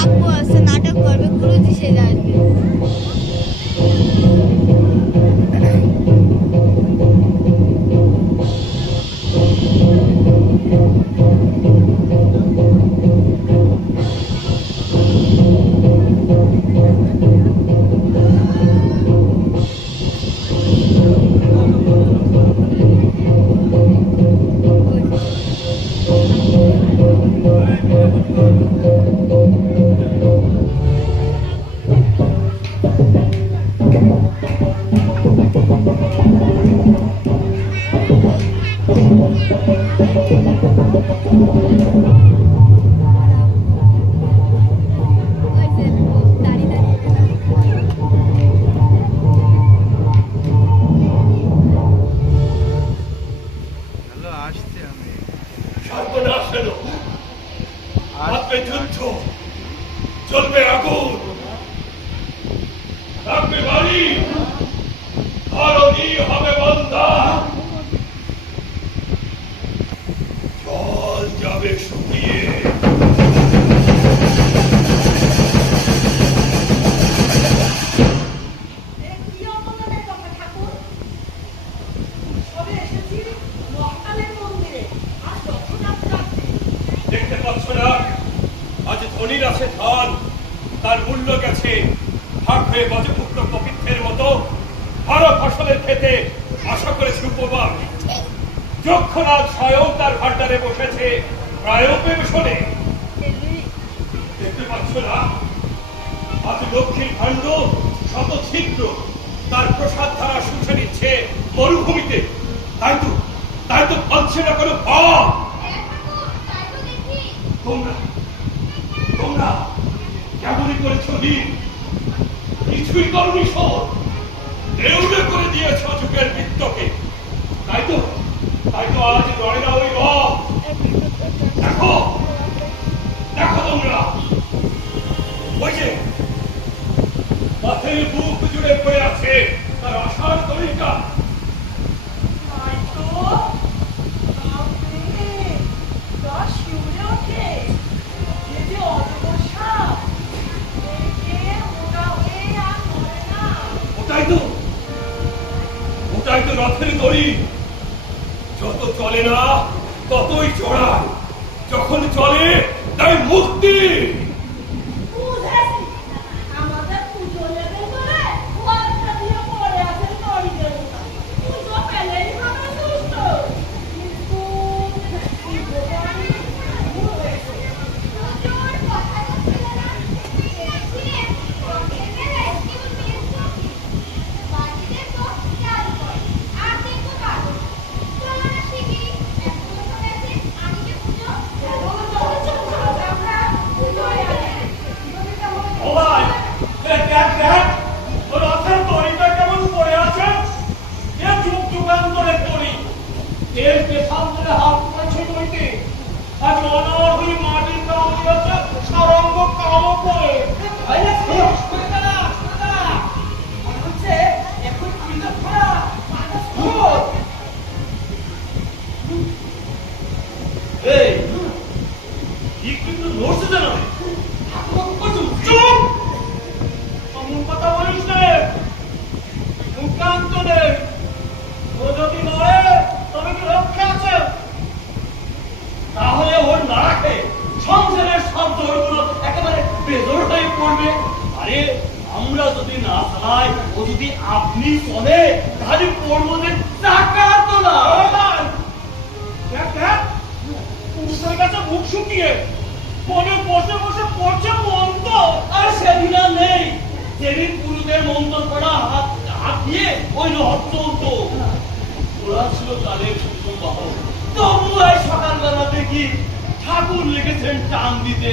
আব্বু আছে নাটক করবে, গুরুজি সেজে আসবে। চলবে আগুন, থাকবে বাড়ি, ধরণী হবে বন্ধা, জল যাবে শুকিয়ে। দেখতে পাচ্ছ না, আজ ধনির আছে ধন, তার মূল্য গেছে ভাগ হয়ে গজপুত্র কপিত্থের মতো। ভালো ফসলের খেতে আশা করেছে উপবাস, যক্ষনাথ স্বয়ং তার ভান্ডারে বসেছে প্রায় পেশনে। দেখতে পাচ্ছ না, আজ লক্ষ্মীর ভাণ্ড শত ছিদ্র, তার প্রসাদ ধারা শুষে নিচ্ছে মরুভূমিতে। তাই তো পাচ্ছে না কোনো ফল। তোমরা কেমনই করেছ দিন, কিছুই করনি শোধ, দেউলে করে দিয়েছ যুগের বৃত্তকে। তাই তো আজ লড়ে না ওই রথ। দেখো তোমরা, ওই যে পথের বুক জুড়ে পড়ে আছে তার আশার তরিকা। ওটাই তো রথের দড়ি, যত চলে না ততই চড়ায়, যখন চলে তাই মুক্তি। আমরা যদি না চালাই, ও যদি আপনি চলে, তাহলে পড়বো যে টাকা তো না। পুরুষের কাছে মুখ শুকিয়ে মনে বসে বসে পড়ছে মন্ত্র, আর সেদিন আর নেই যেদিন পুরুষদের মন্ত্র পড়া হাত দিয়ে ওই রথ চলতো। ওরা ছিল তাদের সুসম্বাহ। তবু এই সকালবেলা দেখি ঠাকুর লেগেছেন টান দিতে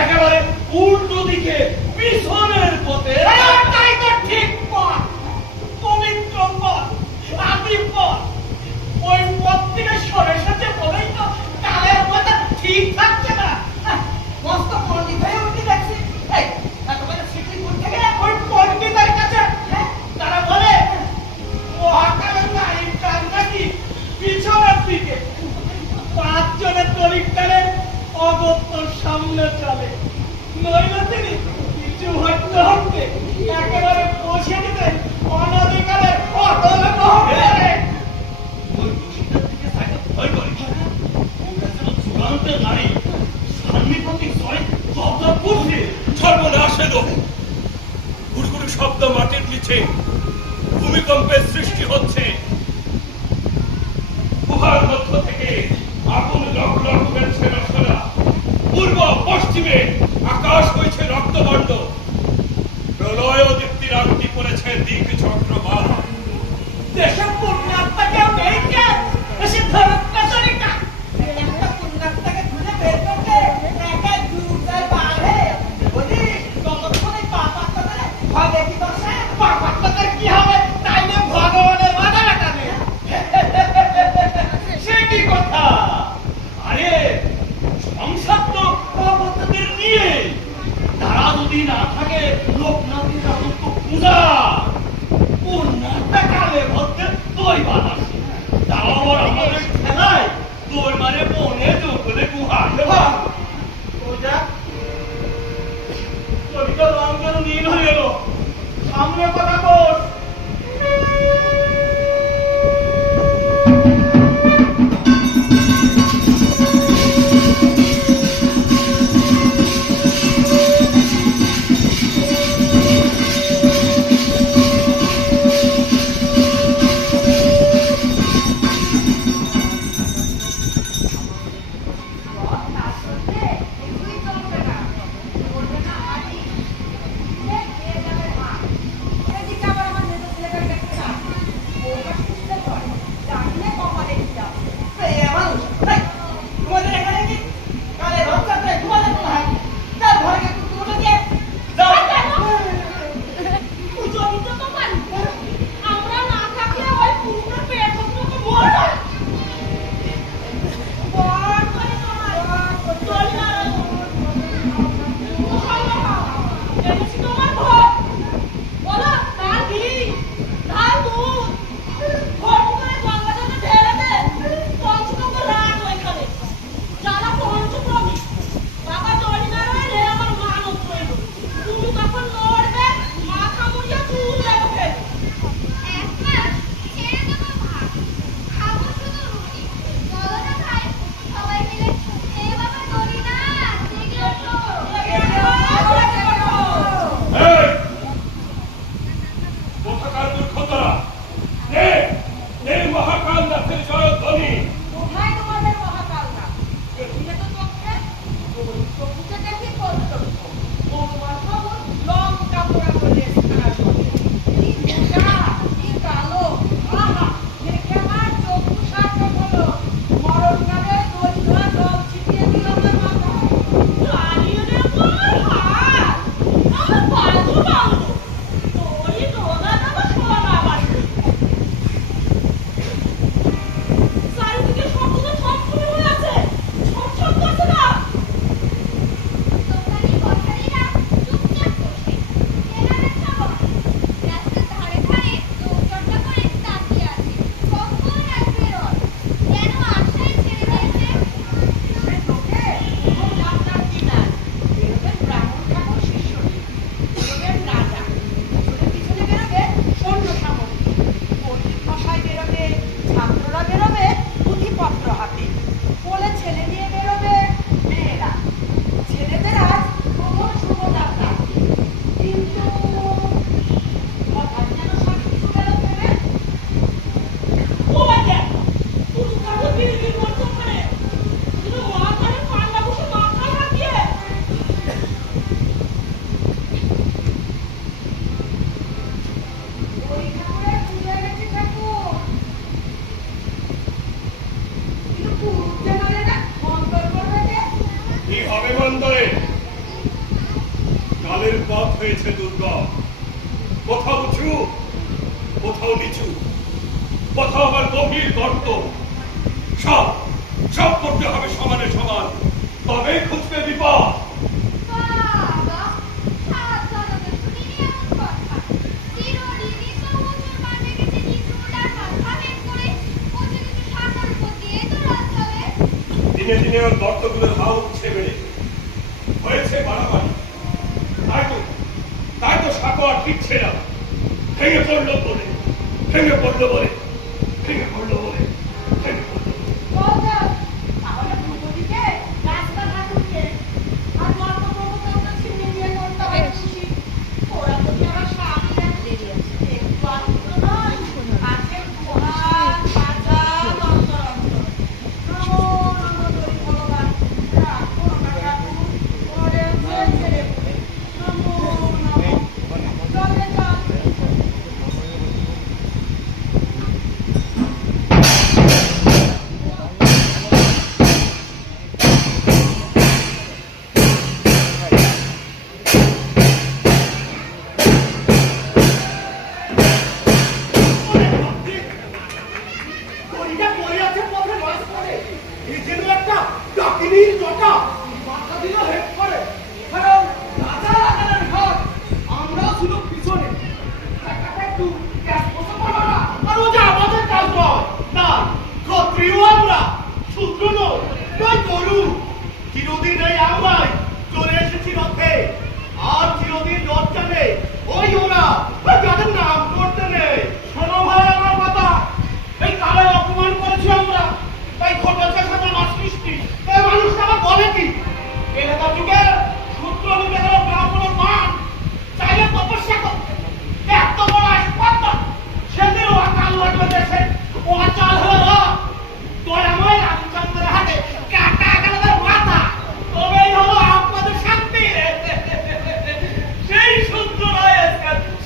একেবারে উল্টো দিকে, পিছনের পথে। তাই তো ঠিক পথ, পবিত্র পথ, আদি পথ। ওই পথ থেকে সরে এসেছে বলেই তো কালের কথা ঠিক থাকছে না। মস্ত পণ্ডিত হয়ে উঠে যাচ্ছে। একেবারে সিটিপুর থেকে ওই পণ্ডিতের কাছে তারা বলে মহাকালের নারীর টান নাকি পিছনের দিকে। 5 জনের তরিক টানে অগত্য সামনে চলে, নইলে তিনি কিছু হটতে হটতে একেবারে পৌঁছে দিতে অনাধিকারে অটল হবে। ওই দোষীটার দিকে তাকে ভয় করে। ওটা যেন চূড়ান্ত নারী সান্নিধ্যিক স্বরে শব্দ করছে। সর্বনাশ এলো। গুড়গুড়ি শব্দ মাটির নিচে ভূমিকম্পের সৃষ্টি হচ্ছে। গুহার মধ্য থেকে আগুন লক লক করছে রসনা। পূর্ব পশ্চিমে আকাশ হয়েছে রক্তবর্ণ। প্রলয় দীপ্তির আরতি করেছে দিক চক্রবাল। দেশের পুণ্যাত্মা কেউ নেই কে? এসে ধরত পেছনিকা একটা পুণ্যাত্মাকে খুঁজে বের করতে একা যুগের বাড়ে। বলি ততক্ষণে পাপাত্মাদের ভাগে কি বসে? পাপাত্মাদের কি হবে? তাই নিয়ে ভগবানের মাথা লাগাবে। সে কি কথা? আরে সংসার তো পাপাত্মাদের নিয়ে। তারা যদি না থাকে লোকনাথের রাজত্ব পূজা পুণ্যাত্মা কালে ভক্তের দই বানাচ্ছে। তাও আবার আমাদের খেলায় দই মানে বনে জঙ্গলে গুহায়। ওটা ছবিটা রং যেন নীল হয়ে এলো। সামনে কথা বল। কালের পথ হয়েছে দুর্গম। কোথাও উঁচু, কোথাও নিচু, কোথাও আবার গভীর গর্ত। সব সব করতে হবে সমানে সমান, তবে খুঁজবে বিপদ। দিনে দিনে ওর গর্তগুলোর হাও উঠছে বেড়ে হয়েছে বাড়াবাড়ি। আর ফিরছে না। ভেঙে পড়লো বলে, ভেঙে পড়লো বলে, ভেঙে পড়লো বলে, ভেঙে পড়লো বলে। চিরদিন এই আমরাই চলে এসেছি রথে, আর চিরদিন রথ যাবে ওই ওরা যাদের নাম করতে নেই। শোনো ভাই আমার কথা, এই কালে অপমান করেছি আমরা, তাই ঘটেছে সাথে মাছ সৃষ্টি। এই মানুষটা আমার বলে কি এলাকা যুগে সূত্র নিতে গেল ব্রাহ্মণের মান চাইলে তপস্যা করতে, এত বড় স্পর্ধা সেদিন ও কাল লাগবে দেশে, ও চাল হলো রথ দয়াময় রামচন্দ্রের হাতে কাটা গেল মাথা, তবেই হলো আপনাদের শান্তি। সেই সূত্র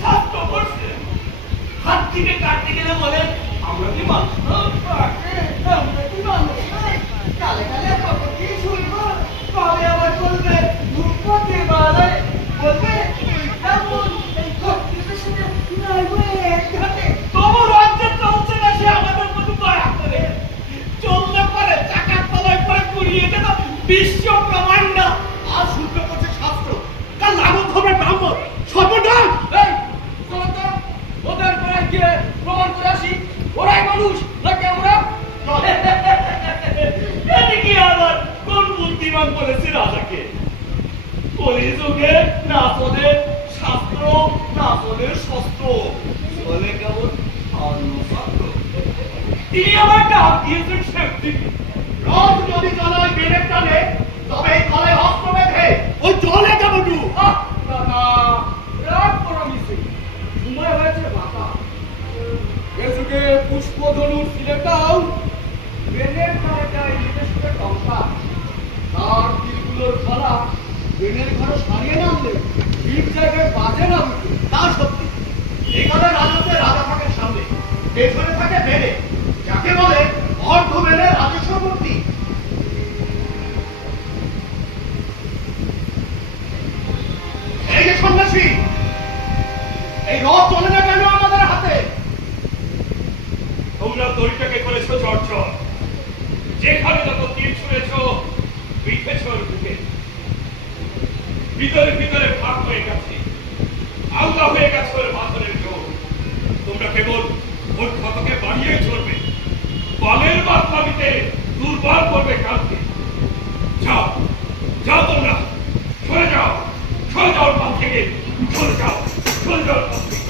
শাস্ত্র করছে হাত থেকে কাটতে গেলে বলে আমরা কি মানুষ না? আমরা কি মানুষ না? কালে কালে কত কি শুনবো, কবে আবার বলবে ভূপতি বালে বলবে এমন এই কর্তৃত্বের সাথে নাই বলে একঘাটে তবু রাজ্যের চলছে না, সে আমাদের প্রতি দয়া করে চললে পারে চাকার তলায় পরে কুড়িয়ে গেল বিশ্ব ব্রহ্মাণ্ড। আর সূত্র করছে শাস্ত্র, কাল লাগত হবে ব্রাহ্মণ সর্বনাশ। এই চলো তো ওদের পাড়ায় গিয়ে প্রমাণ করে আসি ওরাই মানুষ নাকি আমরা। এদিকে আবার কোন বুদ্ধিমান বলেছে রাজাকে, কলিযুগে না চলে শাস্ত্র না চলে শস্ত্র, চলে কেবল শাস্ত্র। তিনি আমার ডাক দিয়েছেন শক্তি, রথ যদি চলায় বেড়ে টানে তবে এই গলায় অস্ত্র বেঁধে ওই জলে যাবো ডু। না না রাগ করা মিশে সময় হয়েছে বাতা, এ যুগে পুষ্পধনুর সিলেটাও বেনের ঘরে যায় নিজস্ব টঙ্কা, তার তীরগুলোর ফলা বেনের ঘরে সারিয়ে নামলে ঠিক জায়গায় বাজে না বুঝে। তা সত্যি এখানে রাজত্বের রাজা থাকে সামনে, পেছনে থাকে বেনে, যাকে বলে অর্ধ বেনের রাজস্ব মূর্তি। এই যে সন্ন্যাসী, এই রথ চলে না কেন আমাদের হাতে? তোমরা দড়িটাকে করেছো চর্চর, যেখানে যত তীর ছুঁড়েছ বিঁধেছ বুকে, ভিতরে ভিতরে ভাগ হয়ে গেছে, আলগা হয়ে গেছে ওর মাথনের জোর। তোমরা কেবল ওর ক্ষতকে বাড়িয়ে চলবে, বলের বাদলামিতে দুর্বল করবে কালকে। যাও যাও, তোমরা সরে যাও, সরে যাও পথ থেকে, সরে যাও, সরে যাও পথ থেকে।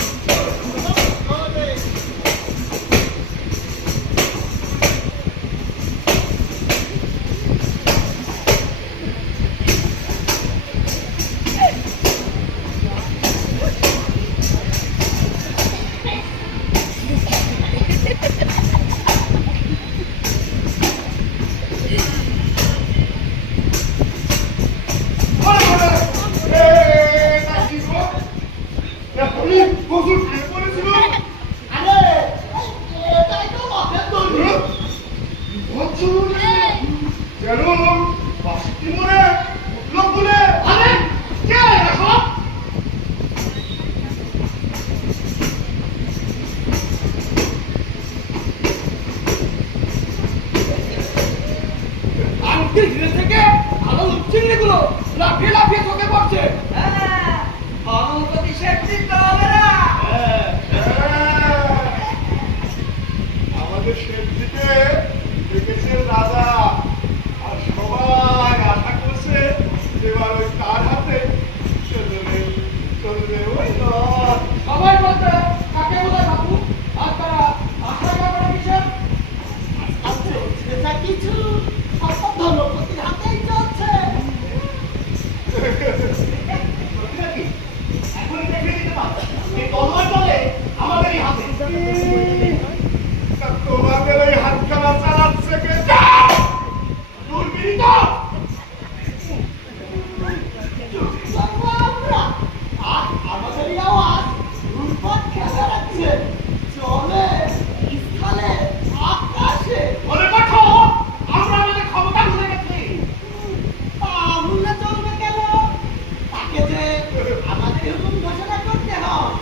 হুকুম ঘোষণা করতে হয়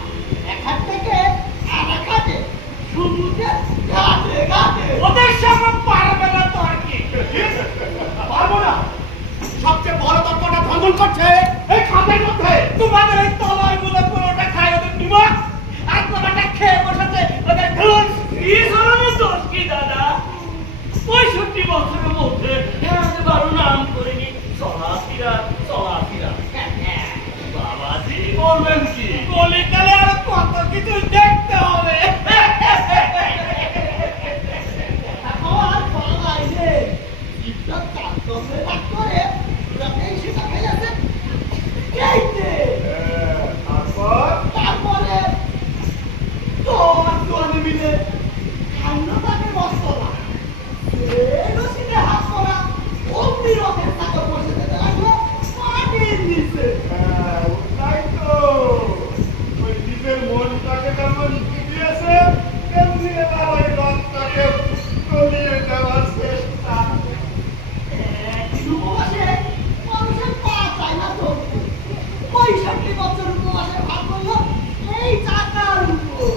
এক হাত থেকে আর এক হাতে সমুদ্রে ঘাটে ঘাটে ওদের সঙ্গে পারবে না তো আর কি পারবো না সবচেয়ে বড় তর্কটা ভঙ্গন করছে এই খাতের মধ্যে তোমাদের এই তলায় গুলো পুরোটা খায় ওদের দিমাগ আর তোমারটা খেয়ে বসেছে ওদের ঘুষ এই ধরনের দোষ কি দাদা 65 বছরের মধ্যে বারো নাম করিনি চলাফিরা বাবাজি বলবেন কি কলিকালে আর কত কিছু দেখতে হবে এখন পালাই রে ইটা চাকদমে ভাগ করে ওরাকে সেটা খাইয়াছে খাইতে তারপরে তোয়ানি মিলে ঠান্ডা তাকে বসত না রশিদে হাত করা অমনি রথের চাকর বসে যেতে লাগলো মাটির নিচে তাই তো ওই নিজের মনটাকে যেমন দিয়েছে তেমনি এবার ওই রথটাকে গলিয়ে দেওয়ার চেষ্টা উপবাসে মানুষের পা চায় না তো 65 বছর উপবাসে ভাগ করলো এই চাকার উপর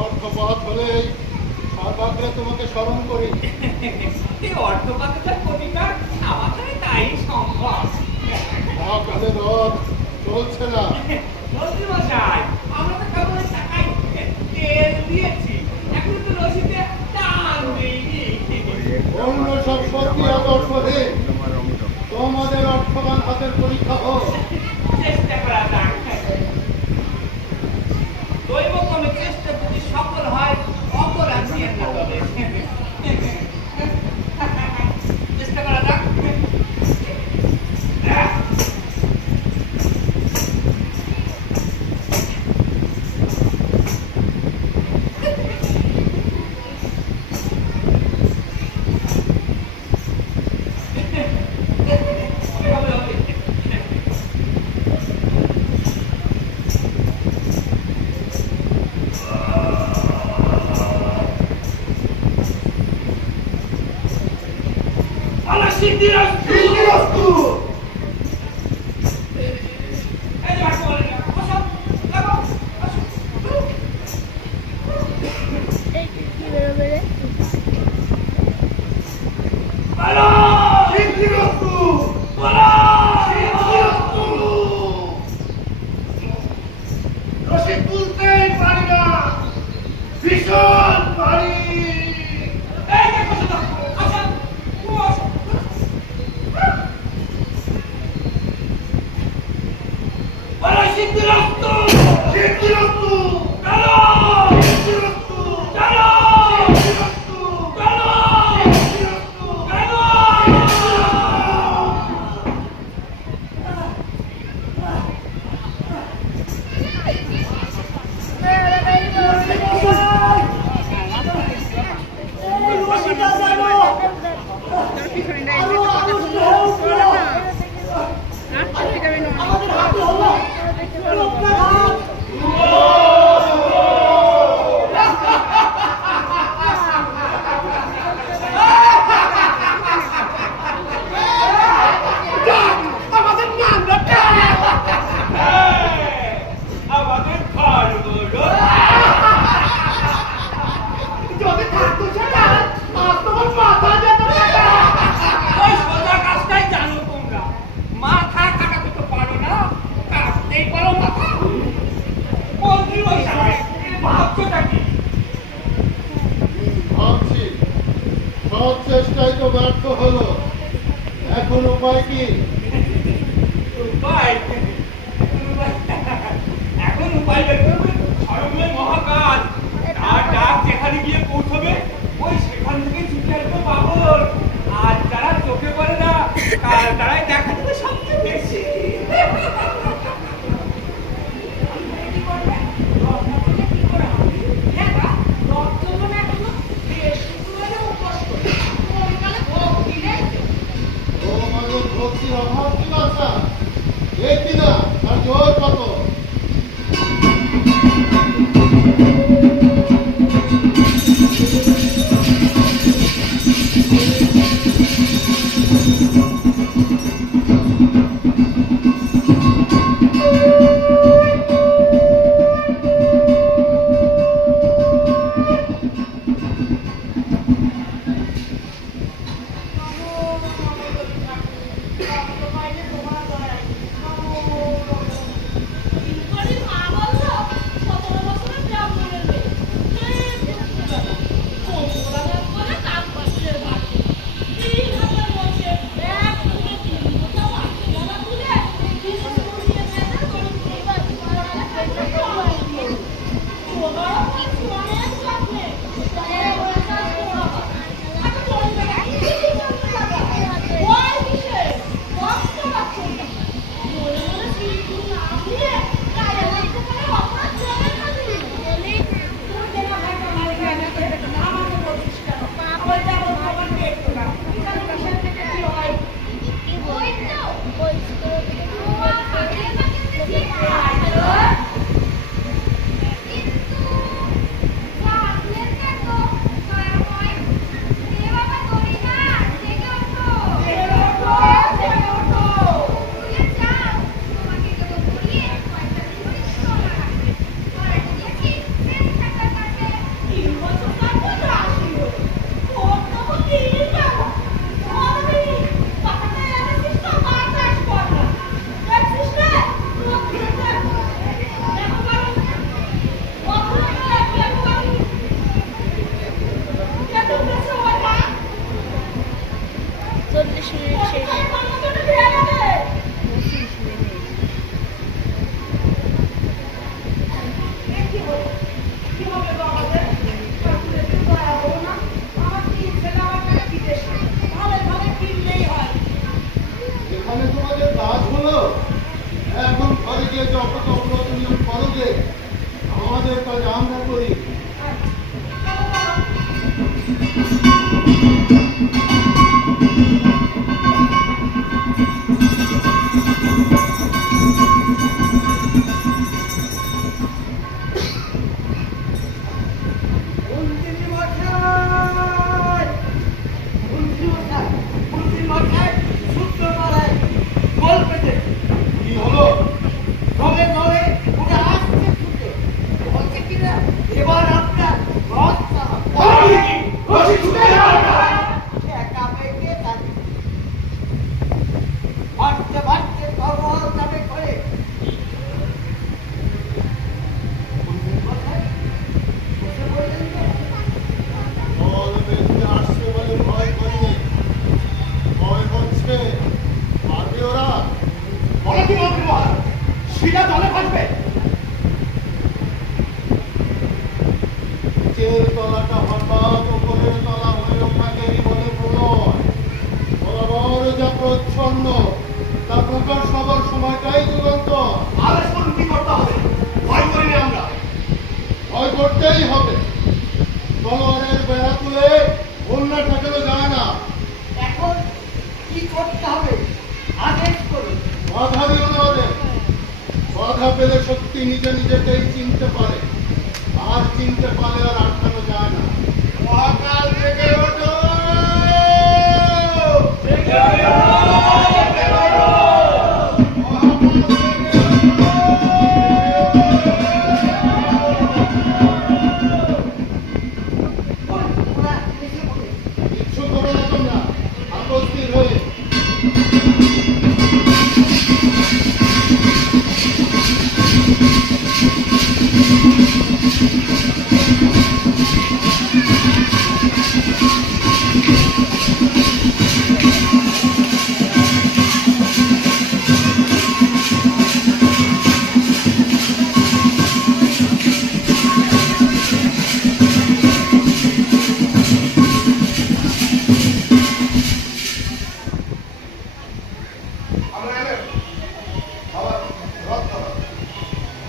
অর্থপথ হলেই সর্বাগ্রে তোমাকে স্মরণ করি সকালে রথ চলছে না অন্য সব সত্যি আদর্শহীন তোমাদের অর্থবান হাতের পরীক্ষা হোক চেষ্টা করা যাক দৈবক্রমে চেষ্টা যদি সফল হয় অপরাধ নিয়ে না তবে চেষ্টা করা যাক সিদ্ধিরাস্তু সিদ্ধিরাস্তু রশি তুলতেই পারি না ভীষণ পারি সিদ্ধিরাস্তু সিদ্ধিরাস্তু আমাদের কাজ আমরা করি। কি হলো? এবার আপনার রথ চালাবো। রশি ছুটে যাবে। একা মেয়েকে তাকে ভাবতে ভাবতে ভগবান যাবে করে বসে বললেন তো, বল বেশি আসছে বলে ভয় করিনি, ভয় হচ্ছে পারবে ওরা। বলো কি মন্ত্রী মহারাজ, শিলা দলে ভাসবে? নিচের তলাটা হঠাৎ উপরের তলা হয়ে ওঠাকেই বলে প্রলয়। বরাবর যা প্রচ্ছন্ন তা প্রকাশ হবার সময়টাই দুরন্ত। আদেশ করুন কি করতে হবে? ভয় করিনি আমরা। ভয় করতেই হবে। তলোয়ারের বেড়া তুলে বন্যা ঠেকানো যায় না। এখন কি করতে হবে আদেশ করুন। বাধা দিও না ওদের। বাধা পেলে সত্যি নিজে নিজেকেই চিনতে পারে, আর চিনতে পারলে আর আটকানো যায় না। মহাকাল থেকে ওঠো! ওরা এসে বলে কিচ্ছু করো না তোমরা, আকস্মিক হয়ে।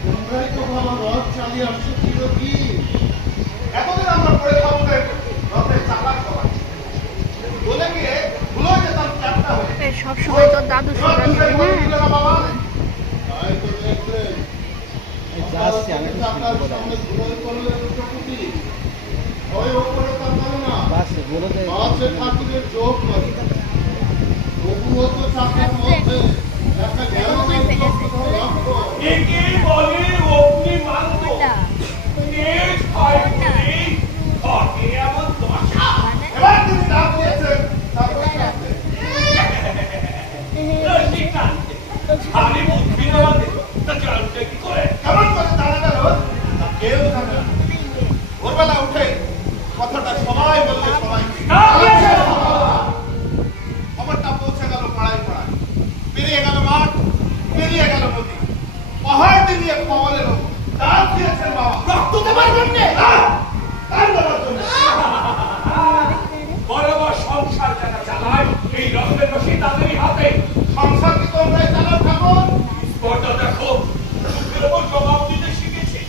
তোমরাই তো ভালো রথ চালিয়ে আসছো চিরদিন। এতদিন আমরা পড়ে থাকতে রথের চাকা সবাই বলে গিয়ে ভুলে যেতাম চারটা হয়ে সব সময় তোর দাদু রথ শুনে বলে দিল না বাবা। তাই তো দেখলে চাকার সামনে ধুলোয় করলে দুটো কুটি। ভয় ওপরে তাকালো না, বাসে ঠাকুরের যোগ করে। তবুও তো চাকার মধ্যে একটা জ্ঞান লক্ষ্য। একে বলে অগ্নিমান্দ। তেজ হয় বলে ঘটে এমন দশা। এবার তিনি ডাক দিয়েছেন তারপর কাঁদতে। রসিকান্তে, আমি বুদ্ধি দেওয়া দেব, তা জানতে কি করে? কেমন করে জানা গেল তা কেউ জানে না। ভোরবেলা উঠে কথাটা সবাই বললে সবাই খবরটা পৌঁছে গেল পাড়ায় পাড়ায়, পেরিয়ে গেল মাঠ, পেরিয়ে গেল নদী, পাহাড় দিয়ে কমলের ডাক দিয়েছেন বাবা রক্ত দেবার জন্যে, তার দেবার জন্য। বরাবর সংসার যারা চালায় এই রক্তের রশি তাদেরই হাতে। সংসার কি তোমরাই চালাও ঠাকুর? স্পর্ধা দেখো, মুখের ওপর জবাব দিতে শিখেছে।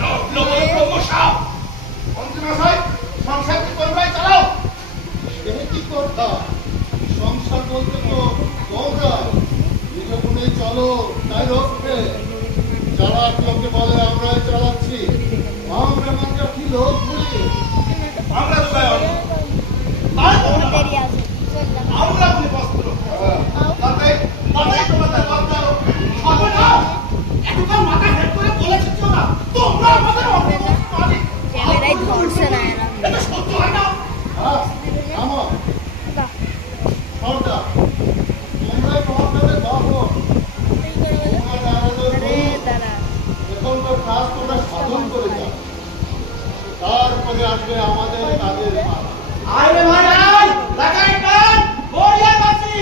লগ্ন বলে ক্রমশাপ। মন্ত্রী মশাই, সংসার কি তোমরাই চালাও? সে কি কথা? সংসার বলতে তো তোমরা নিজে গুণে চলো, তাই রক্ষে। যারা লোকে বলে আমরাই চালাচ্ছি, আমরা মাত্র কি লোক বলি? আমরা যোগায় অন্য, তাই তোমরা দেরি আছে আমরা বলি বস্ত্র। তাতে তাতেই তোমাদের লজ্জা হবে না। এতক্ষণ মাথা হেড করে বলেছিস না তোমরা আমাদের অন্তর্ভুক্ত মালিক। ক্যামেরায় ধরছে না এরা। এটা সত্য হয় না। হ্যাঁ, আমার সর্দার, তোমরাই মহাকালের বাহন। তোমরা দাঁড়ানোর বন্ধু। দাঁড়া এখনকার কাজ তোমরা সাধন করে যাও, তারপরে আসবে আমাদের কাজের পালা। আইরে ভাই আই, লাগাই কান, বড়িয়া বাসি।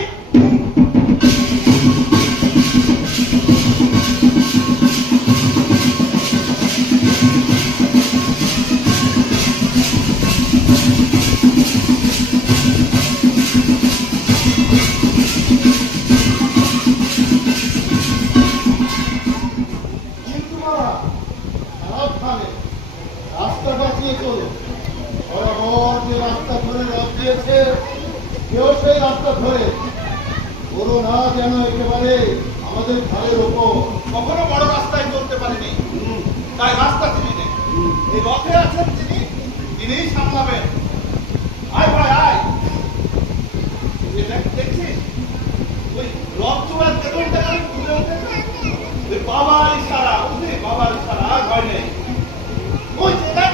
কিন্তু বাবা, সাবধানে। সামনে চলো। বরাবর যে রাস্তা ধরে রথ দিয়েছে, কেউ সেই রাস্তা ধরে বড় না যেন একেবারে আমাদের ঘরের ওপর। কখনো বড় রাস্তায় চলতে পারেনি, তাই রাস্তা তিনি নেই। এই রথে আছেন তিনি, তিনিই সামলাবেন। আয় ভাই আয়, এই দেখছিস ওই রথ চূড়ার তেতনটা কেন ঘুরে উঠেছে? ওই বাবার ইশারা, বুঝলি, বাবার ইশারা, আর ভয় নেই। ওই যে দেখ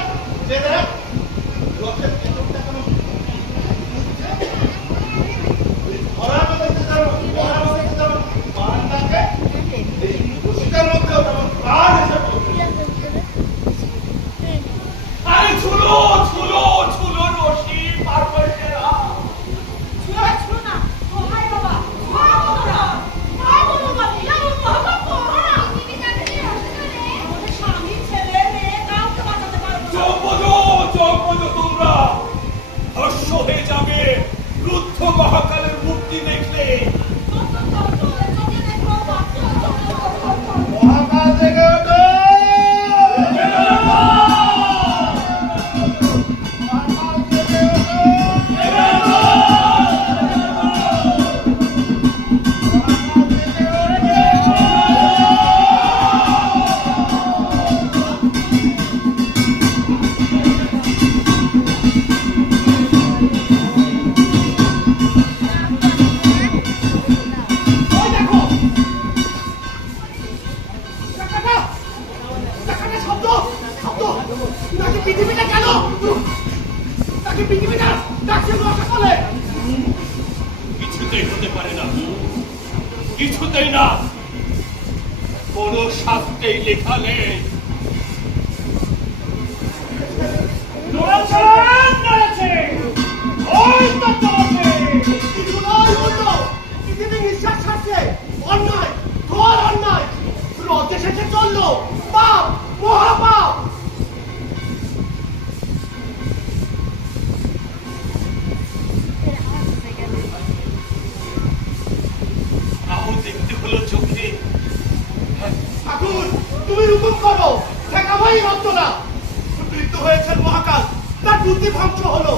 রথের তেতনটা কেন ঘুরছে? ওই ধরার মধ্যে যেমন বান ডাকে, এই রশিটার মধ্যেও তেমন প্রাণ এসে পড়ছে। আরে ঝুলো ঝুলো ঝুলো রশি পার করছে না। চোখ বোঝো তোমরা, ধর্ষ হয়ে যাবে রুদ্ধ মহাকালের মূর্তি দেখলে। মহাকাল জেগে ওঠো! মহাকাল জেগে ওঠো! মহাকাল জেগে ওই দেখো টাকাটা টাকাটা শব্দ শব্দ নাকি পৃথিবীটা কেন নাকি পৃথিবীটা ডাকছে রসা বলে কিছুতেই হতে পারে না, কিছুতেই না। কোন শাস্ত্রেই লেখা নেই। পৃথিবী নিঃশ্বাস ছাড়ছে অন্যায় ঘোর অন্যায় রথে শেষে চললো পাপ মহাপাপ আহ দেখতে হলো চোখে। ঠাকুর তুমি হুকুম করো ঠেকাবাই রত না মৃত্যু হয়েছেন মহাকাল তার বুদ্ধি ধ্বংস হলো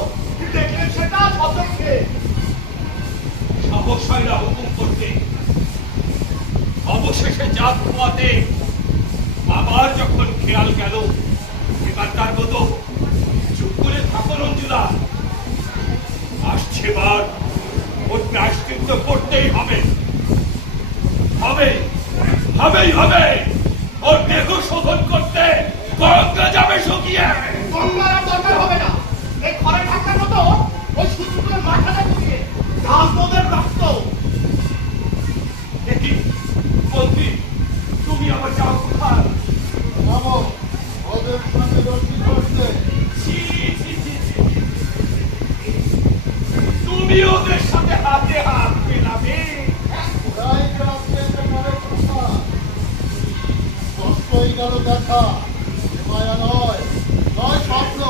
দেখলেন সেটা সতর্কে সাহস হয় না হুকুম করতে। অবশেষে জাত খোয়াতে আবার যখন খেয়াল গেল, এবার তার মতো চুপ করে থাকো রঞ্জুদা। আসছে বার ওর প্রায়শ্চিত্ত করতেই হবে, হবে হবেই হবে। ওর দেহ শোধন করতে গঙ্গা যাবে শুকিয়ে। গঙ্গার আর দরকার হবে না এই ঘরে থাকার মতো ওই সূর্যগুলোর মাথাটা ঢুকিয়ে ঘাস নদের রক্ত দেখি মন্ত্রী, তুমি আমার যাও কোথায়? যাবো ওদের সঙ্গে রশি করতে। ছি, ছি, ছি, ছি। তুমি ওদের সাথে হাতে হাত মেলাবে? ওরাই যে আজকে এসে পড়ে কথা। কষ্টই গেল দেখা, এ মায়া নয়, নয় স্বপ্ন।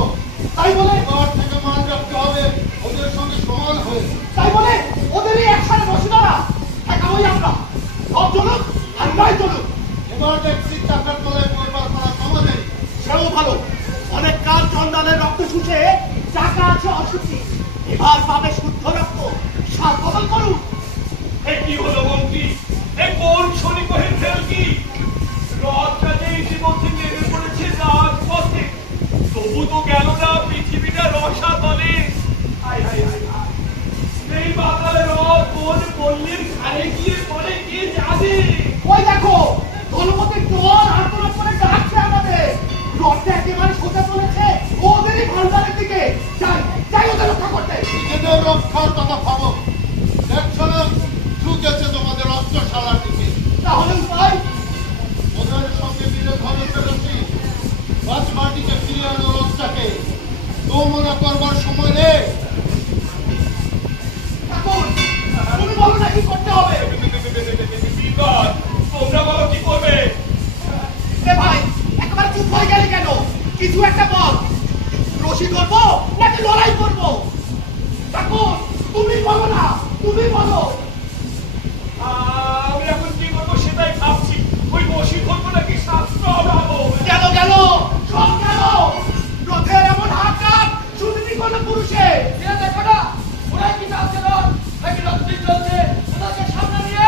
তাই বলে এবার থেকে মান রাখতে হবে ওদের সঙ্গে সমান হয়ে। তাই বলে ওদেরই একসাথে বসে দাঁড়া ঠেকাবোই আমরা সব চলুক আর নয় চলুক এবার দেখছি টাকার তলায় পড়বার করা সমাজেই। সেও ভালো অনেক কাল চন্দালের রক্ত শুষে টাকা আছে অশুচি এবার পাবে শুদ্ধ রক্ত সাত বদল করুক এ কি হলো মন্ত্রী? এ কোন শনি কহে ফেল কি? রথটা যে ইতিমধ্যে নেমে পড়েছে রাজপথে, তবু তো গেল না পৃথিবীটা রসা তলে। হায় হায় হায় হায়, এই বাতালে রথ কোন পল্লীর ঘাড়ে গিয়ে পড়ে কে যাবে? ওই দেখো দলপতির দল আন্দোলন করে ডাকছে আমাদের রথটা একেবারে সোজা চলেছে ওদেরই ভান্ডারের দিকে যাই যাই ওদের রক্ষা করতে নিজেদের রক্ষার কথা ভাবো। দেখছো না ঝুঁকেছে তোমাদের অস্ত্রশালার দিকে। তাহলে উপায় ওদের সঙ্গে মিলে ধরে ফেলেছি রাজমাটিকে ফিরিয়ে আনো রথটাকে। তোমরা করবার সময় নেই। ঠাকুর তুমি বলো না কি করতে হবে বিপদ, তোমরা বলো কি করবে? এ ভাই একেবারে চুপ হয়ে গেলে কেন কিছু একটা বল রশি করবো নাকি লড়াই করবো ঠাকুর তুমি বলো না তুমি বলো আমি এখন কি করবো সেটাই ভাবছি। ওই বসি করবো নাকি শাস্ত্র হবো? গেল গেল সব গেল রথের এমন তো পুরুষে দেখো না ওরা কি চাচ্ছে না নাকি রাত্রি চলছে ওনাকে সামনে নিয়ে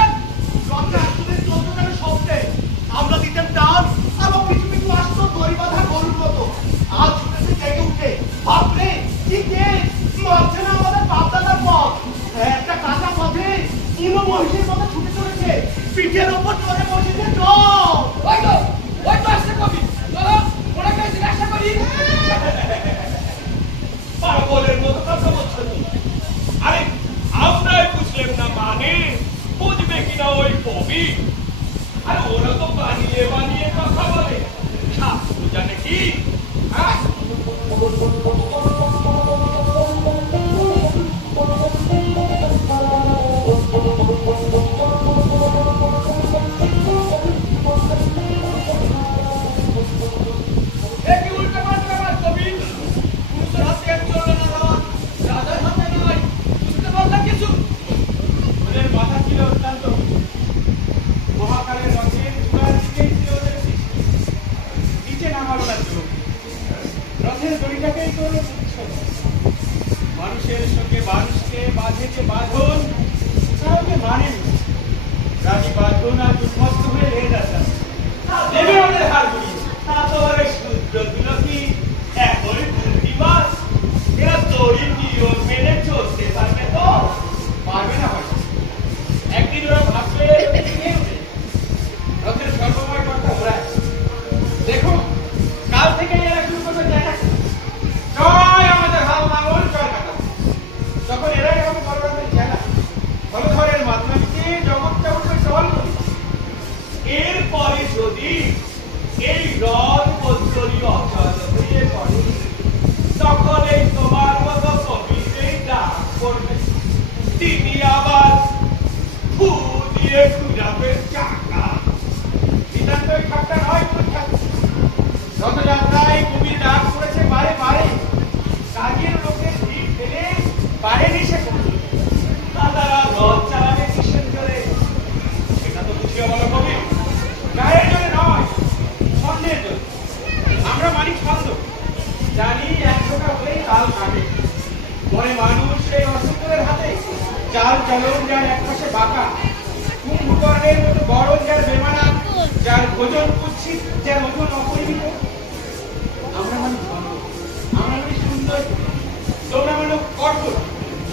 রথটা আসলে চলতে গেলে শব্দে আমরা দিতেন টান আর ও পিছু পিছু আসতো দড়ি বাঁধা গরুর মতো আজ ছুটেছে জেগে উঠে বাপরে কি তেজ মারছে না আমাদের বাপদাদার পথ একটা কাঁচা পথে পুরো মহিষের মতো ছুটে চলেছে পিঠের ওপর চড়ে বসেছে চল ওই তো আসছে কবি চলো ওনাকে জিজ্ঞাসা করি পাগলের মতো কথা বলছো তুমি। আরে আমরাই বুঝলাম না মানে বুঝবে কিনা ওই কবি। আরে ওরা তো বানিয়ে বানিয়ে কথা বলে শাস্ত্র জানে কি হ্যাঁ? একই উল্টা পাল্টা আমার কবি পুরুষের হাতে এক চলবে না রাওয়া রাজার হাতে নয় বুঝতে পারলাম কিছু ওদের মাথা ছিল অত্যন্ত মহাকালের রথের চূড়ার দিকেই ছিল ওদের দৃষ্টি। নিচে নামালো না চোখ রথের দড়িটাকেই করলো তুচ্ছ মানুষের সঙ্গে মানুষকে বাঁধেছে বাঁধন কাউকে মানেনি রাজি বাঁধন আর উন্মত্ত হয়ে রেড আসা দেবে ওদের হার গুড়িয়ে তা তো আরে সূর্যগুলো কি এখনই বুদ্ধিমান এরা দড়ির নিয়ম মেনে চলতে পারবে তো পারবে না হয়তো একদিন ওরা ভাববে কে ওঠে? রথের সর্বময় কর্তা ওরাই দেখো কাল থেকে এরা শুরু করবে দেখা জয় আমাদের হাল লাঙল জয় কাটা তখন এরাই হবে বড় রথের জেলা হলধরের মাধ্যমে জগৎটা উঠবে সওয়াল করি এরপরে যদি এই রথ পদ্ধতি অচল হয়ে পড়ে তখন এই তোমার মতো কবিতেই ডাক করবে তিনি আবার ফু দিয়ে ঘুরাবে চাকা নিতান্তই ঠাট্টা নয় পরীক্ষা রথযাত্রায় কবির ডাক করেছে বারে বারে কাজের লোকের ভিড় ফেলে পারেনি সে করতে তারা রথ চালাবে কিসের করে সেটা তো বুঝিয়ে বলো কবি গায়ের জন্য নয় ছন্দের জন্য আমরা মানি ছন্দ জানি একশোটা হলেই তাল কাটে পরে মানুষ সেই অসুন্দরের হাতে চাল চালন যার একপাশে বাঁকা কুম্ভকর্ণের মতো গরম যার বেমানা যার ভোজন কুচ্ছিত যার ওজন অপরিমিত আমরা মানি ছন্দ আমরা মানি সুন্দর তোমরা মানো কঠোর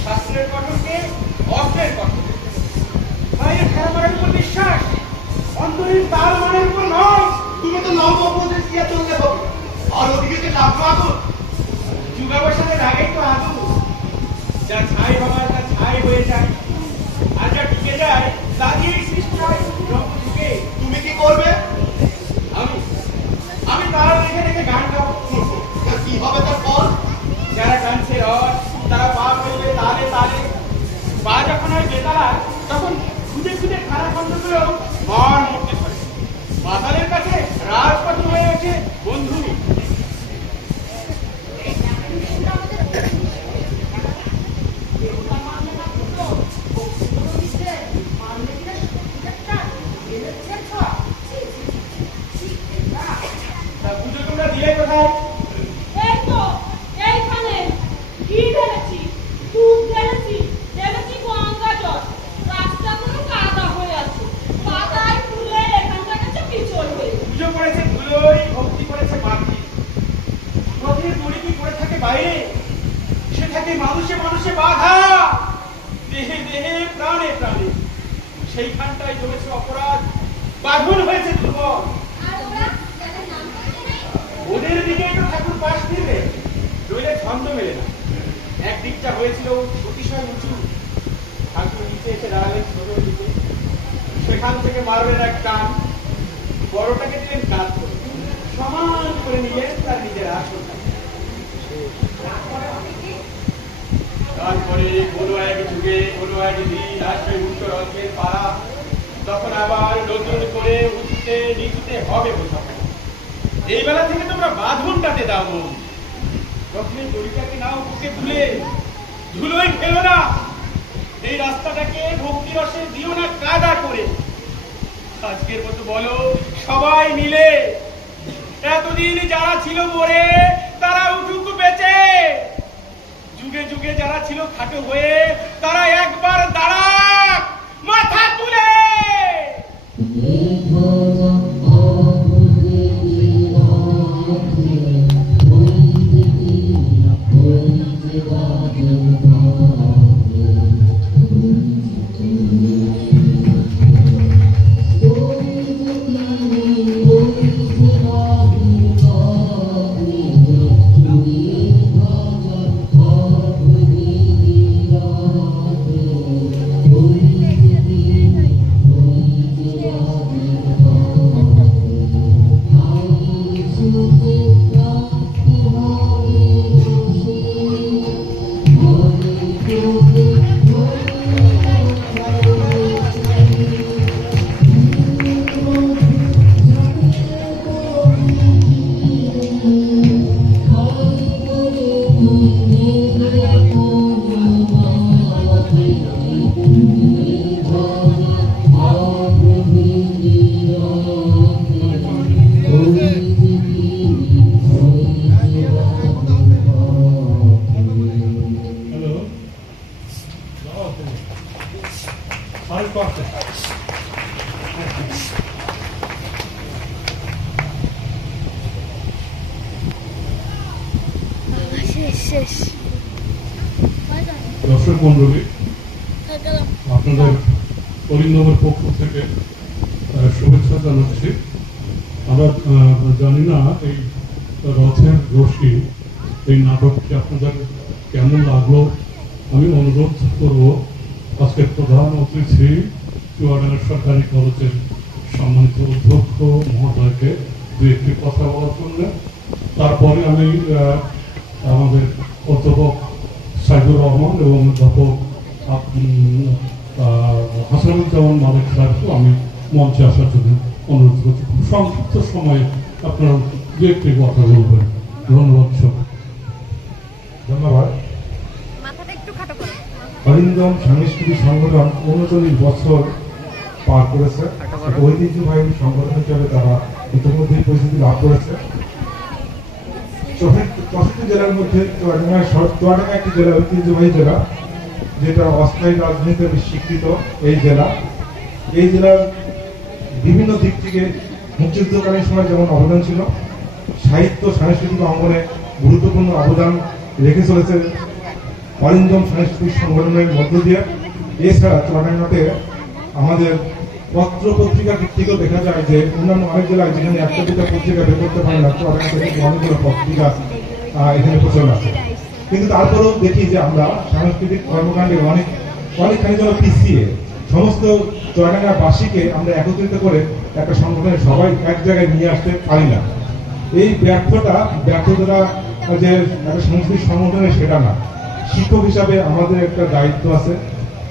শাস্ত্রের কঠোরকে অস্ত্রের কঠোর বাইরের খেলা করার উপর বিশ্বাস অন্তরীণ তাল মানের উপর নয় তুমি তো লম্ব উপদেশ দিয়ে চললে হবে আর ওদিকে যে লাগলো আগুন যুগাবসানের আগেই তো আগুন যা ছাই হবার তা ছাই হয়ে যায় আর যা ঢুকে যায় তা দিয়েই সৃষ্টি হয় রঙ ঢুকে তুমি কি করবে আমি আমি তার রেখে রেখে গান গাবো আর কি হবে তার ফল যারা টানছে রথ তারা পা ফেলবে তালে তালে পা যখন হয় বেতালা তখন খুঁজে খুঁজে খারাপ বন্ধুগুলো মন মুক্তি ধরে মাতালের কাছে রাজপথ হয়ে ওঠে বন্ধু তা পুজো তোমরা দিলে কোথায় এই তো এইখানে কি ঢেলেছি দুধ ঢেলেছি ঢেলেছি গঙ্গা জল রাস্তাগুলো কাদা হয়ে আছে পাতায় ফুলে এখানটা কাছে পিছল হয়ে পুজো করেছে ধুলোই ভক্তি করেছে মাটি রথের দড়ি কি পড়ে থাকে বাইরে সে থাকে মানুষে মানুষে বাধা দেহে দেহে প্রাণে প্রাণে সেইখানটায় জমেছে অপরাধ বাঁধন হয়েছে দুর্বল আর ওরা যাদের নাম করে নেই ওদের দিকেই তো ঠাকুর পাশ ফিরবে নইলে ছন্দ মেলে না একদিকটা হয়েছিল অতিশয় উঁচু ঠাকুর নিচে এসে দাঁড়ালেন ছোট দিকে সেখান থেকে মারবেন এক টান বড়টাকে দিলেন কাজ করে সমান করে নিলেন তার নিজের আসনটা তারপরে কোনো এক যুগে কোনো এক দিন আসবে উত্তর অঞ্চলের পাড়া তখন আবার নতুন করে উঠতে নিচুতে হবে বোঝাপড়া এই বেলা থেকে তোমরা বাঁধনটাতে দাও মন রথের দড়িটাকে নাও বুকে তুলে ধুলোই ফেলো না এই রাস্তাটাকে ভক্তি রসে দিও না কাদা করে আজকের মতো বলো সবাই মিলে এতদিন যারা ছিল মরে তারা উঠুক বেঁচে যুগে যুগে যারা ছিল খাটো হয়ে তারা একবার দাঁড়াক মাথা তুলে। শেষ দর্শক মন্ডলী, আপনাদের অরিন্দমের পক্ষ থেকে শুভেচ্ছা জানাচ্ছি। আমরা জানি না এই রথের রশি এই নাটকটি আপনাদের কেমন লাগলো। আমি অনুরোধ করব আজকের প্রধান অতিথি চুয়াডাঙ্গা সরকারি কলেজের সম্মানিত অধ্যক্ষ মহোদয়কে দু একটি কথা বলার জন্য। তারপরে আমি আমাদের অধ্যাপক সাইদুর রহমান এবং অধ্যাপক হাসানুজ্জামান মালিক সাহেবকে আমি মঞ্চে আসার জন্য অনুরোধ করছি। খুব সংক্ষিপ্ত সময়ে আপনারা দু একটি কথা বলবেন। ধন্যবাদ সব। ধন্যবাদ। মাথাটা একটু খাটো করে। অরিন্দম সাংস্কৃতিক সংগঠন ৩৯ বছর পার করেছে। ঐতিহ্যবাহী সংগঠন হিসাবে তারা ইতিমধ্যেই পরিস্থিতি লাভ করেছে। ৬৪ জেলার মধ্যে চুয়াডাঙ্গা একটি জেলা, ঐতিহ্যবাহী জেলা, যেটা অস্থায়ী রাজনীতিতে স্বীকৃত এই জেলা। এই জেলার বিভিন্ন দিক থেকে মুক্তিযুদ্ধকালীন সময় যেমন অবদান ছিল, সাহিত্য সাংস্কৃতিক অঙ্গনে গুরুত্বপূর্ণ অবদান রেখে চলেছে অরিন্দম সাংস্কৃতিক সংগঠনের মধ্য দিয়ে। এছাড়া চুয়াডাঙ্গাতে আমাদের পত্র পত্রিকার দিক থেকেও দেখা যায় যে অন্যান্য অনেক জেলায় যেখানে একটা দুটা পত্রিকা বের করতে পারে না, চুয়াডাঙ্গা থেকে অনেকগুলো পত্রিকা এখানে প্রচলন আছে। কিন্তু তারপরেও দেখি যে আমরা সাংস্কৃতিক কর্মকাণ্ডে অনেকখানি যেন পিছিয়ে, সমস্ত চুয়াডাঙ্গাবাসীকে আমরা একত্রিত করে একটা সংগঠনের সবাই এক জায়গায় নিয়ে আসতে পারি না। এই ব্যর্থতা যে একটা সাংস্কৃতিক সংগঠনের সেটা না। শিক্ষক হিসাবে আমাদের একটা দায়িত্ব আছে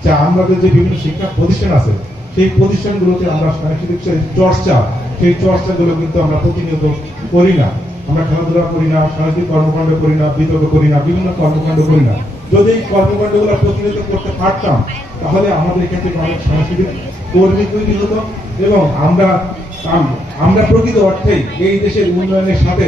যে আমাদের যে বিভিন্ন শিক্ষা প্রতিষ্ঠান আছে সেই প্রতিষ্ঠানগুলোতে আমরা সাংস্কৃতিক চর্চা, সেই চর্চাগুলো কিন্তু আমরা প্রতিনিয়ত করি না। আমরা খেলাধুলা করি না, সাংস্কৃতিক কর্মকাণ্ড করি না, বিতর্ক করি না, বিভিন্ন কর্মকাণ্ড করি না। যদি এই কর্মকাণ্ডগুলো প্রতিনিয়ত করতে পারতাম তাহলে আমাদের এখান থেকে অনেক সাংস্কৃতিক কর্মী তৈরি হতো এবং আমরা প্রকৃত অর্থেই এই দেশের উন্নয়নের সাথে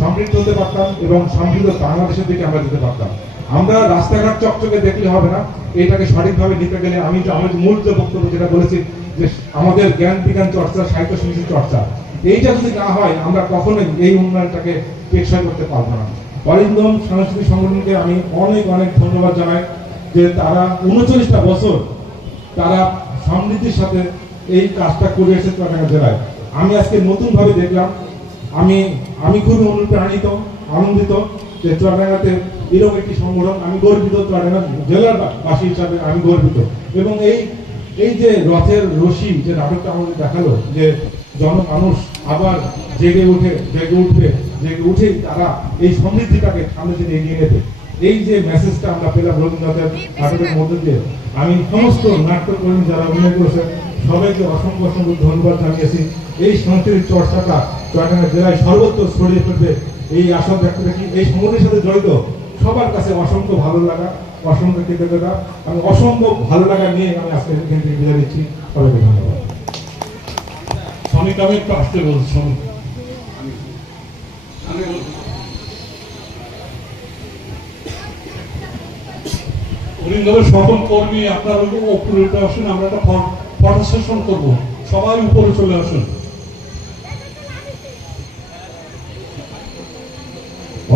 সম্পৃক্ত হতে পারতাম এবং সমৃদ্ধ বাংলাদেশের দিকে আমরা যেতে পারতাম। আমরা রাস্তাঘাট চকচকে দেখলে হবে না, এটাকে সঠিকভাবে নিতে গেলে আমাদের মূল যে বক্তব্য যেটা বলেছি যে আমাদের জ্ঞান বিজ্ঞান চর্চা, সাহিত্য সংস্কৃতি চর্চা, এইটা যদি না হয় আমরা কখনোই এই উন্নয়নটাকে টেকসই করতে পারবো না। অরিন্দম সাংস্কৃতিক সংগঠনকে আমি অনেক অনেক ধন্যবাদ জানাই যে তারা ৩৯টা বছর তারা সমৃদ্ধির সাথে এই কাজটা করে এসেছে চুয়াডাঙ্গা জেলায়। আমি আজকে নতুন ভাবে দেখলাম, আমি খুবই অনুপ্রাণিত, আনন্দিত যে চুয়াডাঙ্গাতে এরকম একটি সংগঠন। আমি গর্বিত, চুয়াডাঙ্গা জেলার বাসী হিসাবে আমি গর্বিত। এবং এই যে রথের রশি যে নাটকটা আমাদের দেখালো যে জনমানুষ আবার জেগে উঠে তারা এই সমৃদ্ধিটাকে সামনে দিকে এগিয়ে নেবে, এই যে মেসেজটা আমরা পেলাম রবীন্দ্রনাথের নাটকের মধ্যে দিয়ে। আমি সমস্ত নাট্যকর্মী যারা অভিনয় করেছে সবাইকে অসংখ্য অসংখ্য ধন্যবাদ জানিয়েছি। এই সাংস্কৃতিক চর্চাটা চুয়াডাঙ্গা জেলায় সর্বত্র ছড়িয়ে ফেলবে এই আশা ব্যক্ত রাখি। এই সংগঠনের সাথে জড়িত সবার কাছে অসংখ্য ভালো লাগা, অসংখ্য কৃতজ্ঞতা। আমি অসম্ভব ভালো লাগা নিয়ে আমি আজকে এখান থেকে বিদায় দিচ্ছি। সবাইকে ধন্যবাদ। শ্রমিক আমি একটু আসতে বলছি। অরিন্দমের সকল কর্মী আপনার উপরে আসুন, আমরা একটা ফটো সেশন করবো, সবাই উপরে চলে আসুন।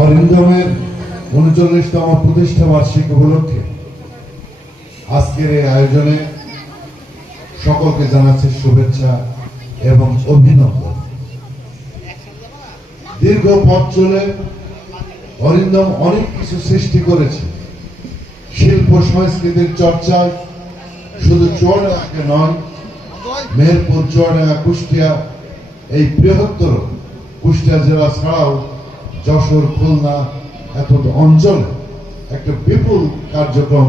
অরিন্দমের ৩৯তম প্রতিষ্ঠা বার্ষিকী উপলক্ষে আজকের এই আয়োজনে সকলকে জানাচ্ছি শুভেচ্ছা এবং অভিনন্দন। দীর্ঘ পথ চলে অরিন্দম অনেক কিছু সৃষ্টি করেছে। শিল্প সংস্কৃতির চর্চায় শুধু চুয়াডাঙ্গাকে নয়, মেহেরপুর, চুয়াডাঙ্গা, কুষ্টিয়া, এই বৃহত্তর কুষ্টিয়া জেলা ছাড়াও যশোর, খুলনা এত অঞ্চলে একটা বিপুল কার্যক্রম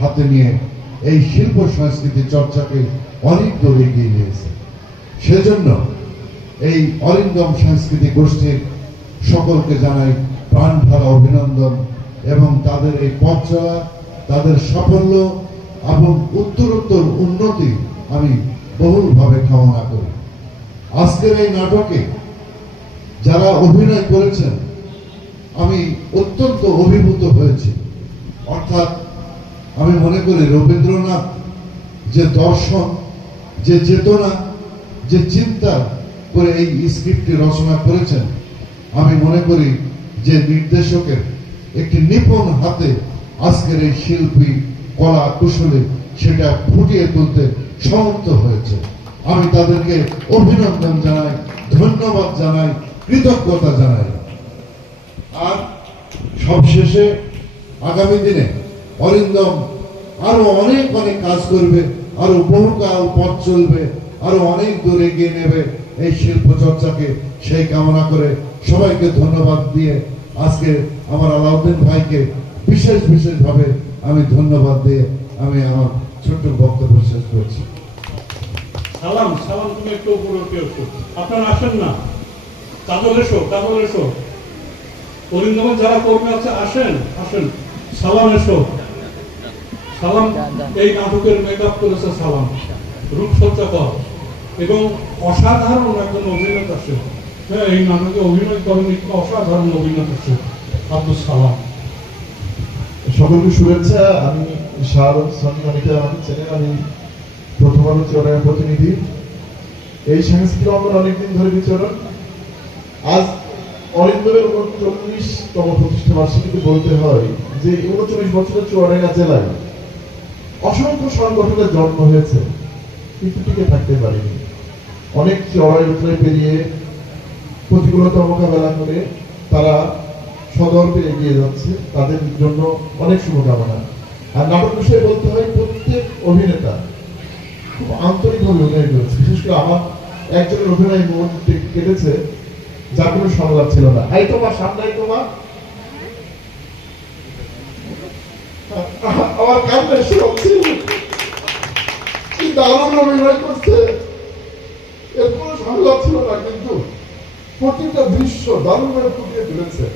হাতে নিয়ে এই শিল্প সংস্কৃতি চর্চাকে অনেক দূর এগিয়ে নিয়েছে। সেজন্য এই অরিন্দম সাংস্কৃতিক গোষ্ঠীর সকলকে জানাই প্রাণ ভরা অভিনন্দন এবং তাদের এই পথ চলা, তাদের সাফল্য এবং উত্তরোত্তর উন্নতি আমি বহুলভাবে কামনা করি। আজকের এই নাটকে যারা অভিনয় করেছেন আমি অত্যন্ত অভিভূত হয়েছি। অর্থাৎ আমি মনে করি রবীন্দ্রনাথ যে দর্শন, যে চেতনা, যে চিন্তা করে এই স্ক্রিপ্টটি রচনা করেছেন, আমি মনে করি যে নির্দেশকের একটি নিপুণ হাতে আজকের এই শিল্পী কলা কুশলে সেটা ফুটিয়ে তুলতে সমর্থ হয়েছে। আমি তাদেরকে অভিনন্দন জানাই, ধন্যবাদ জানাই, কৃতজ্ঞতা জানাই। আর সবশেষে আগামী দিনে অরিন্দম আরো অনেক অনেক কাজ করবে, আরো বহুকাল পথ চলবে, আরো অনেক দূর এগিয়ে নেবে এই শিল্প চর্চাকে, সেই কামনা করে সবাইকে ধন্যবাদ দিয়ে আজকে আমার আলাউদ্দিন ভাইকে বিশেষভাবে আমি ধন্যবাদ দিয়ে আমি আমার ছোট্ট বক্তব্য শেষ করছি। সালাম, সালাম, তুমি একটু উপরে উঠে এসো। আপনারা আসেন না, কাজল এসো, কাজল এসো। অরিন্দমের যারা কর্মী আছে আসেন, আসেন। সালাম এসো। সালাম এই নাটকের মেকআপ করেছে সালাম, রূপসজ্জাকর এবং অসাধারণ একজন অভিনেতা সে। হ্যাঁ, এই নাটকে অভিনয় করেন অসাধারণ অভিনেতা সে, আব্দুল সালাম। সকলকে শুভেচ্ছা। আমি শাহরুখ সানি, অনেকে আমাকে চেনেন, আমি প্রথম আলো চুয়াডাঙ্গা প্রতিনিধি। এই সাংস্কৃতিক অঙ্গন অনেকদিন ধরে বিচরণ। আজ অরিন্দমের ৩৯তম প্রতিষ্ঠা বার্ষিকীতে বলতে হয় যে ৩৯ বছরের চুয়াডাঙ্গা জেলায় অসংখ্য সংগঠনের জন্ম হয়েছে, কিন্তু টিকে থাকতে পারেনি। অনেক চড়াই উতরাই পেরিয়ে প্রতিকূলতা মোকাবেলা করে তারা সদর্পে এগিয়ে যাচ্ছে, তাদের জন্য অনেক শুভকামনা। আর নাটক বিষয়ে বলতে হয় প্রত্যেক অভিনেতা খুব আন্তরিকভাবে অভিনয় করেছে। বিশেষ করে আমার একজনের অভিনয় মন কেটেছে, যার কোনো সংলাপ ছিল না। আই তোমার সামনে তোমার আমার কান্না এসে হচ্ছে, কি দারুণ অভিনয় করছে, এর কোনো সংলাপ ছিল না, কিন্তু প্রতিটা দৃশ্য দারুণভাবে ফুটিয়ে তুলেছে।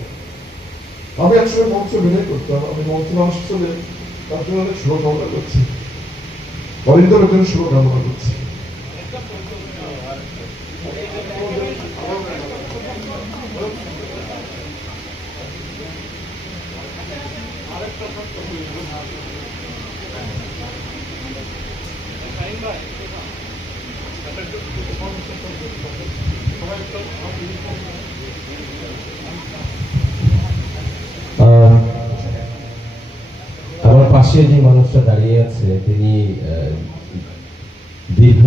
আমি একসময় মঞ্চ অভিনয় করতাম, আমি মঞ্চ মানুষ চলে তার জন্য অনেক শুভকামনা করছি, অরিন্দমের জন্য শুভকামনা করছি। আমার পাশে যে মানুষটা দাঁড়িয়ে আছে তিনি দীর্ঘ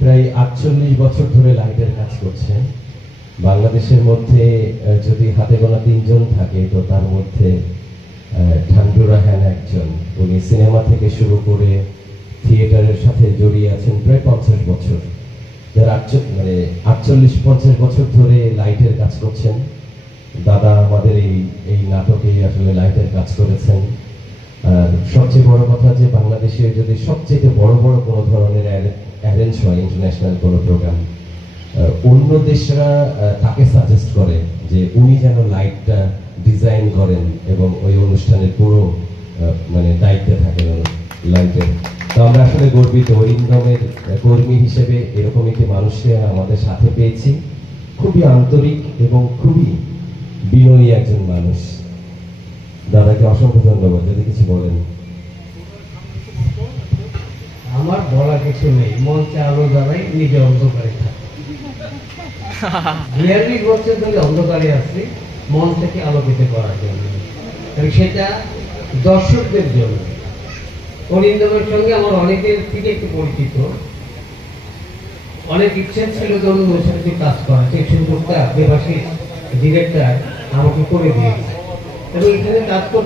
প্রায় 48 বছর ধরে লাইটের কাজ করছেন। বাংলাদেশের মধ্যে যদি হাতে গোনা 3 জন থাকে তো তার মধ্যে ঠান্ডু রাহান একজন। উনি সিনেমা থেকে শুরু করে থিয়েটারের সাথে জড়িয়ে আছেন প্রায় 50 বছর। যারা 48-50 বছর ধরে লাইটের কাজ করছেন। দাদা আমাদের এই নাটকে আসলে লাইটের কাজ করেছেন। সবচেয়ে বড় কথা যে বাংলাদেশে যদি সবচেয়ে বড় কোনো ধরনের অ্যারেঞ্জ হয় ইন্টারন্যাশনাল কোনো প্রোগ্রাম, অন্য দেশরা তাকে সাজেস্ট করে যে উনি যেন লাইটটা ডিজাইন করেন এবং ওই অনুষ্ঠানের পুরো দায়িত্বে থাকেন লাইটের। তো আমরা আসলে গর্বিত অরিন্দমের কর্মী হিসেবে এরকম একটি মানুষকে আমাদের সাথে পেয়েছি। খুবই আন্তরিক এবং খুবই বিনয়ী একজন মানুষ। দাদাকে অসংখ্য ধন্যবাদ। যদি কিছু বলেন। আমার বলা কিছু নেই, মঞ্চে আলো জ্বালাই নিজে অন্ধকারে থাকি। 42 বছর ধরে অন্ধকারে আসছি মন থেকে আলোকিত করার জন্য, এবং সেটা দর্শকদের জন্য। অরিন্দমের সঙ্গে আমার অনেকের থেকে একটু পরিচিত, অনেক ইচ্ছে ছিল ধরুন ওর সাথে কাজ করা, সেই সুযোগটা দেবাশিস ডিরেক্টর আমাকে করে দিয়েছে, এবং এখানে কাজ করতে